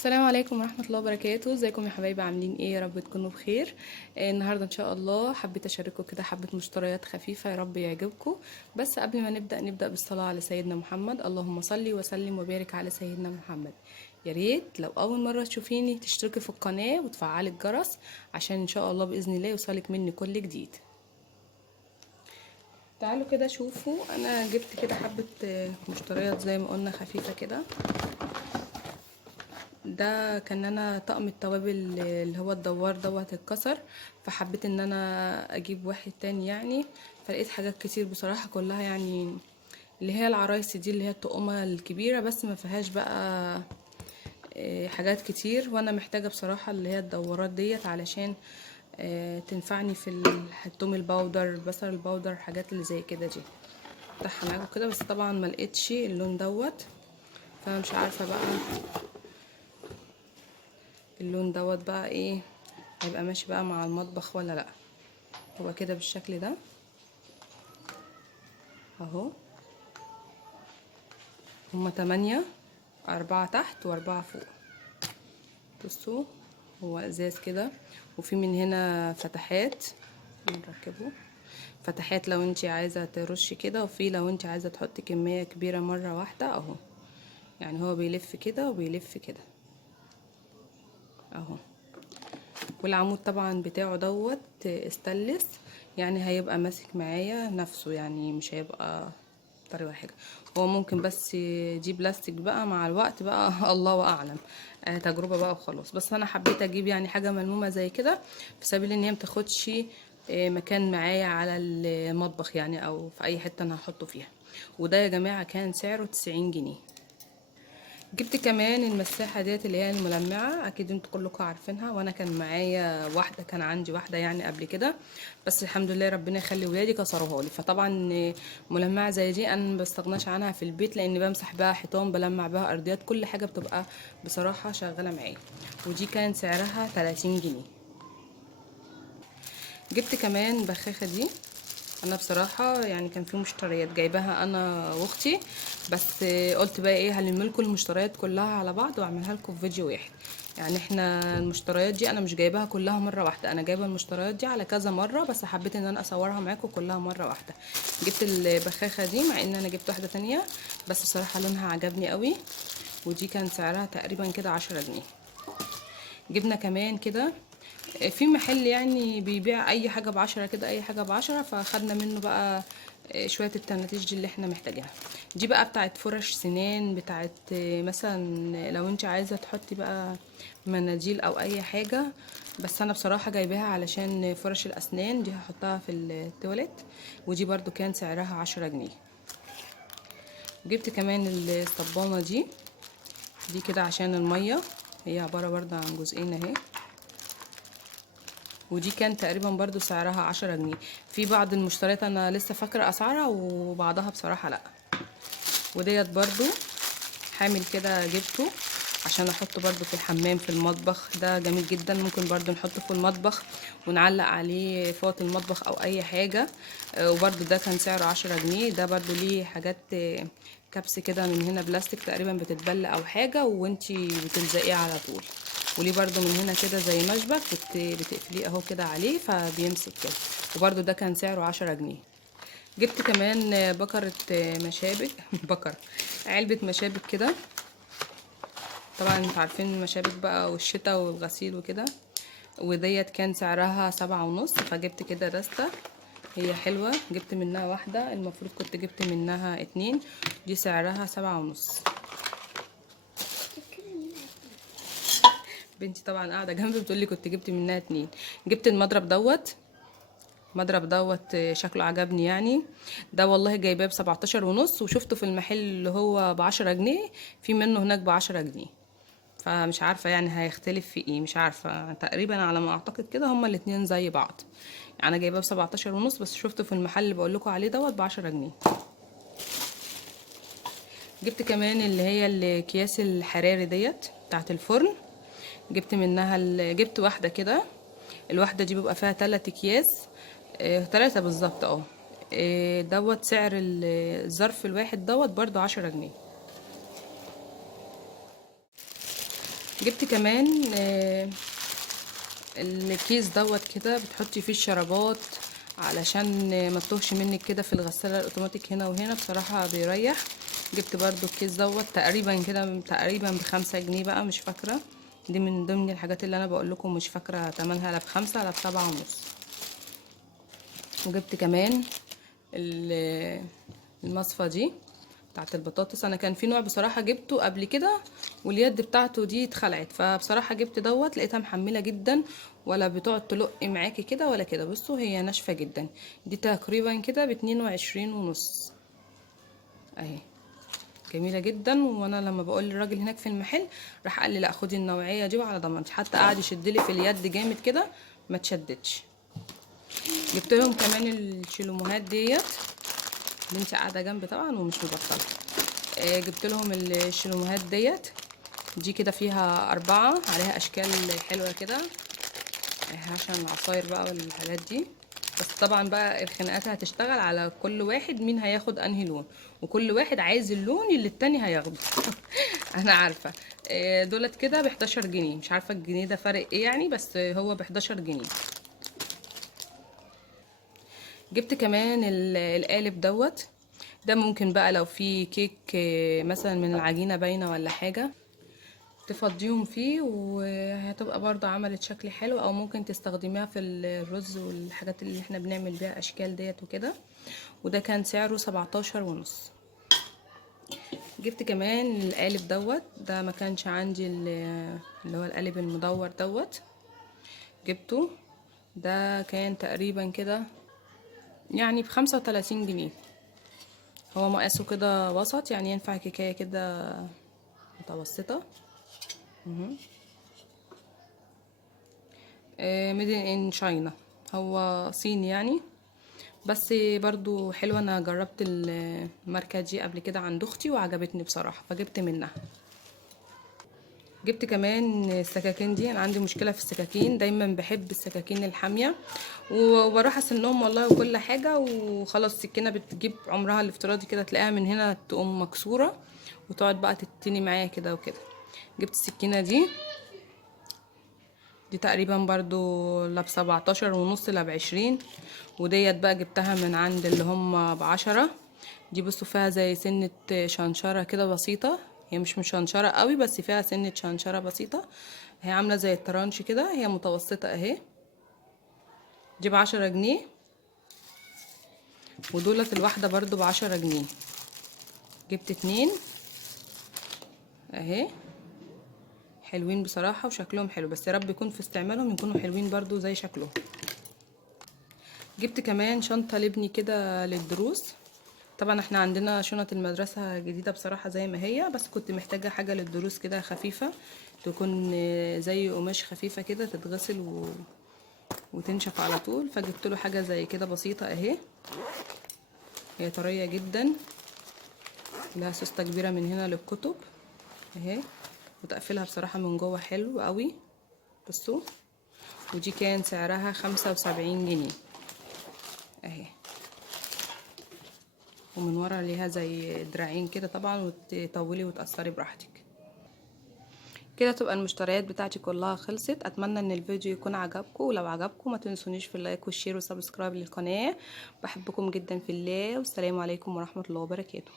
السلام عليكم ورحمة الله وبركاته. ازيكم يا حبايبي؟ عاملين ايه؟ يا رب تكونوا بخير. النهاردة ان شاء الله حبيت اشارككم كده حبة مشتريات خفيفة، يا رب يعجبكم. بس قبل ما نبدأ بالصلاة على سيدنا محمد. اللهم صل وسلم وبارك على سيدنا محمد. يا ريت لو اول مرة تشوفيني تشتركي في القناة وتفعلي الجرس عشان ان شاء الله بإذن الله يوصلك مني كل جديد. تعالوا كده شوفوا، انا جبت كده حبة مشتريات زي ما قلنا خفيفة كده. ده كان انا طقم التوابل اللي هو الدوار دوت اتكسر، فحبيت ان انا اجيب واحد تاني يعني. فلقيت حاجات كتير بصراحة، كلها يعني اللي هي العرايس دي، اللي هي الطقمة الكبيرة، بس ما فيهاش بقى حاجات كتير. وانا محتاجة بصراحة اللي هي الدورات ديت علشان تنفعني في التوم الباودر، بصل الباودر، حاجات اللي زي كده دي. افتحها معاكم كده، بس طبعا ما لقيتش اللون دوت، فانا مش عارفة بقى اللون دوت بقى ايه هيبقى ماشي بقى مع المطبخ ولا لا. هو كده بالشكل ده اهو. هما 8، 4 تحت و4 فوق. بصوا، هو ازاز كده، وفي من هنا فتحات نركبه، فتحات لو انتي عايزة ترشي كده، وفي لو انتي عايزة تحطي كمية كبيرة مرة واحدة اهو. يعني هو بيلف كده وبيلف كده اهو. والعمود طبعا بتاعه دوت استانلس، يعني هيبقى ماسك معايا نفسه، يعني مش هيبقى طري ولا حاجه. هو ممكن بس دي بلاستيك بقى مع الوقت بقى الله اعلم. تجربه بقى وخلاص. بس انا حبيت اجيب يعني حاجه ملمومه زي كده، في سبيل ان هي متاخدش مكان معايا على المطبخ يعني، او في اي حته انا هحطه فيها. وده يا جماعه كان سعره 90 جنيه. جبت كمان المساحة ديت اللي هي الملمعة، اكيد انتوا كلكم عارفينها، وانا كان معايا واحدة، كان عندي واحدة يعني قبل كده، بس الحمد لله ربنا يخلي ولادي كسروها لي. فطبعا ملمعة زي دي انا ما بستغناش عنها في البيت، لان بمسح بها حيطان، بلمع بها ارضيات، كل حاجة بتبقى بصراحة شغالة معايا. ودي كان سعرها 30 جنيه. جبت كمان بخاخة دي. انا بصراحه يعني كان في مشتريات جايباها انا واختي، بس قلت بقى ايه هلم لكم المشتريات كلها على بعض واعملها لكم في فيديو واحد. يعني احنا المشتريات دي انا مش جايباها كلها مره واحده، انا جايبه المشتريات دي على كذا مره، بس حبيت ان انا اصورها معاكم كلها مره واحده. جبت البخاخه دي، مع ان انا جبت واحده تانية، بس بصراحه لونها عجبني قوي. ودي كان سعرها تقريبا كده 10 جنيه. جبنا كمان كده في محل يعني بيبيع اي حاجه ب10 كده، اي حاجه ب10، فاخدنا منه بقى شويه التناتيج دي اللي احنا محتاجينها. دي بقى بتاعت فرش سنان، بتاعت مثلا لو انت عايزه تحطي بقى مناديل او اي حاجه. بس انا بصراحه جايباها علشان فرش الاسنان دي هحطها في التواليت. ودي برضو كان سعرها 10 جنيه. جبت كمان الصبانه دي كده عشان الميه، هي عباره برضه عن جزئين اهي. ودي كان تقريبا برضو سعرها 10 جنيه. في بعض المشتريات انا لسه فاكره اسعارها، وبعضها بصراحه لا. وديت برضو حامل كده جبته عشان احطه برضو في الحمام في المطبخ، ده جميل جدا، ممكن برضو نحطه في المطبخ ونعلق عليه فوط المطبخ او اي حاجه. وبرضو ده كان سعره 10 جنيه. ده برضو ليه حاجات كبس كده من هنا بلاستيك تقريبا بتتبل او حاجه، وانتي بتلزقيه على طول. وليه برضو من هنا كده زي مشبك بتقفليه اهو كده عليه فبيمسك كده. وبرضو ده كان سعره 10 جنيه. جبت كمان بكرة مشابك بكرة علبة مشابك كده. طبعا انتوا عارفين المشابك بقى والشتا والغسيل وكده. وديت كان سعرها 7.5، فجبت كده دستة، هي حلوة. جبت منها واحدة، المفروض كنت جبت منها 2. دي سعرها 7.5. بنتي طبعا قاعدة جنبي بتقولي كنت جبت منها 2. جبت المضرب دوت شكله عجبني يعني. ده والله جايباه ب17.5، وشفته في المحل اللي هو ب10 جنيه، في منه هناك ب10 جنيه. فمش عارفة يعني هيختلف في ايه، مش عارفة، تقريبا على ما اعتقد كده هما الاتنين زي بعض. يعني انا جايباه ب17.5، بس شفته في المحل اللي بقولكوا عليه دوت ب10 جنيه. جبت كمان اللي هي الأكياس الحراري ديت بتاعت الفرن. جبت منها جبت واحدة كده. الواحدة دي بيبقى فيها 3 أكياس، 3 بالظبط دوت سعر الظرف الواحد دوت برضو 10 جنيه. جبت كمان الكيس دوت كده بتحطي فيه الشرابات علشان ما تتوهش منك كده في الغسالة الاوتوماتيك هنا وهنا، بصراحة بيريح. جبت برضو الكيس دوت تقريبا كده تقريبا ب5 جنيه بقى، مش فاكرة. دي من ضمن الحاجات اللي انا بقول لكم مش فاكرة تمنها، لا ب5 لا ب7.5. وجبت كمان المصفى دي بتاعت البطاطس. انا كان في نوع بصراحة جبته قبل كده واليد بتاعته دي اتخلعت، فبصراحة جبت دوت لقيتها محملة جدا، ولا بتقعد تلق معاكي كده ولا كده. بصوا هي ناشفة جدا. دي تقريبا كده ب22.5 اهي، جميلة جدا. وانا لما بقول للراجل هناك في المحل راح قال لي لا خدي النوعية دي وعلى ضمانتي، حتى قعد يشدلي في اليد جامد كده ما تشدتش. جبت لهم كمان الشلوموهات ديت، بنتي قاعده جنبي طبعا ومش مبطله. جبت لهم الشلوموهات ديت، دي كده فيها 4 عليها اشكال حلوه كده عشان العصاير بقى والحاجات دي. بس طبعا بقى الخناقات هتشتغل على كل واحد مين هياخد انهي لون، وكل واحد عايز اللون اللي التاني هياخده. انا عارفه. دولت كده ب11 جنيه، مش عارفه الجنيه ده فرق ايه يعني، بس هو ب11 جنيه. جبت كمان القالب دوت، ده ممكن بقى لو في كيك مثلا من العجينة باينة ولا حاجة تفضيهم فيه، وهتبقى برضه عملت شكل حلو. او ممكن تستخدميها في الرز والحاجات اللي احنا بنعمل بيها اشكال ديت وكده. وده كان سعره 17.5. جبت كمان القالب دوت، ده ما كانش عندي اللي هو القالب المدور دوت، جبته. ده كان تقريبا كده يعني ب35 جنيه. هو مقاسه كده وسط، يعني ينفع كيكايه كده متوسطه. ميدن ان شاينا، هو صيني يعني. بس برضو حلوة، انا جربت الماركة دي قبل كده عند اختي وعجبتني بصراحة فجبت منها. جبت كمان السكاكين دي، انا عندي مشكلة في السكاكين، دايما بحب السكاكين الحامية وبروح اسنهم والله وكل حاجة، وخلاص السكينة بتجيب عمرها الافتراضي كده تلاقيها من هنا تقوم مكسورة وتقعد بقى تتني معايا كده وكده. جبت السكينة دي تقريبا برضو لا ب17.5 لا ب20. وديت بقى جبتها من عند اللي هم ب10. دي بصوا فيها زي سنة شنشرة كده بسيطة، هي مش مشنشرة قوي بس فيها سنة شنشرة بسيطة. هي عاملة زي الترانش كده، هي متوسطة اهي. دي ب10 جنيه، ودولت الواحدة برضو ب10 جنيه. جبت 2 اهي، حلوين بصراحة وشكلهم حلو، بس يا رب يكون في استعمالهم يكونوا حلوين برضو زي شكلهم. جبت كمان شنطة لابني كده للدروس. طبعا احنا عندنا شنط المدرسة جديدة بصراحة زي ما هي، بس كنت محتاجة حاجة للدروس كده خفيفة، تكون زي قماش خفيفة كده تتغسل وتنشف على طول. فجبت له حاجة زي كده بسيطة اهي، هي طرية جدا، لها سوستة كبيرة من هنا للكتب اهي، وتقفلها بصراحة من جوه حلو قوي. بصوا، ودي كان سعرها 75 جنيه اهي. ومن ورا ليها زي دراعين كده طبعا، وتطولي وتقصري براحتك كده. تبقى المشتريات بتاعتي كلها خلصت. اتمنى ان الفيديو يكون عجبكم، ولو عجبكم ما تنسونيش في اللايك والشير والسبسكرايب للقناه. بحبكم جدا في الله، والسلام عليكم ورحمه الله وبركاته.